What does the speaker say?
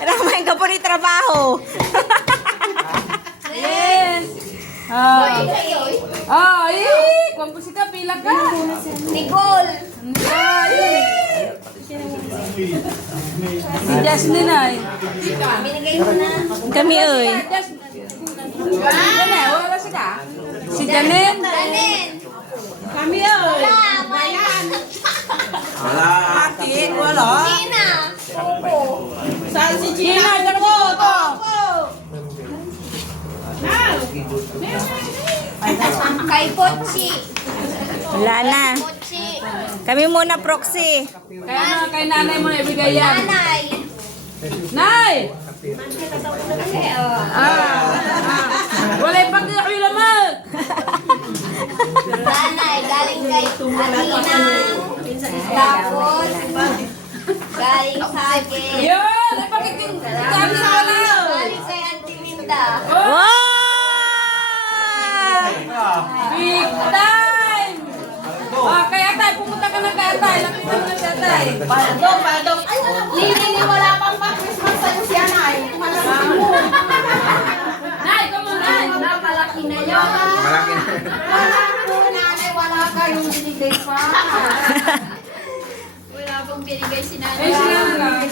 Ramay ka po ni trabaho. Yes. Kung po si ka, pila ka. Nicole. Si Jasmine ay. Binigay mo na. Kami oy. Janine, wala si ka? Si Janine. Danin. Kami ay. Wala. Akin, wala. Gina. Popo. Saan si Gina? Diyan mo to. Kay Pochi. Wala na. Pochi. Kami muna proxy. Kaya kay nanay mo na ibigay yan. Nanay. Nay! Walay pag ako yung lamag. Nanay. Galing kay Alinang. Tapos. Galing sa akin. Yun! Ay pakitin. Kami sa wala. Galing kay Auntie Minda. Wow! Big time! Kaya tayo, pumunta ka na kaya tayo. Lapitan mo na siya tayo. Padong. Lili, wala pang pa-Christmas sa'yo siya, Nay. Nay, come on, Nay! Malaki na yun. Malaki na. Wala po, nanay. Wala kayong binigay pa. Wala pong binigay si nanay. Eh, sila na.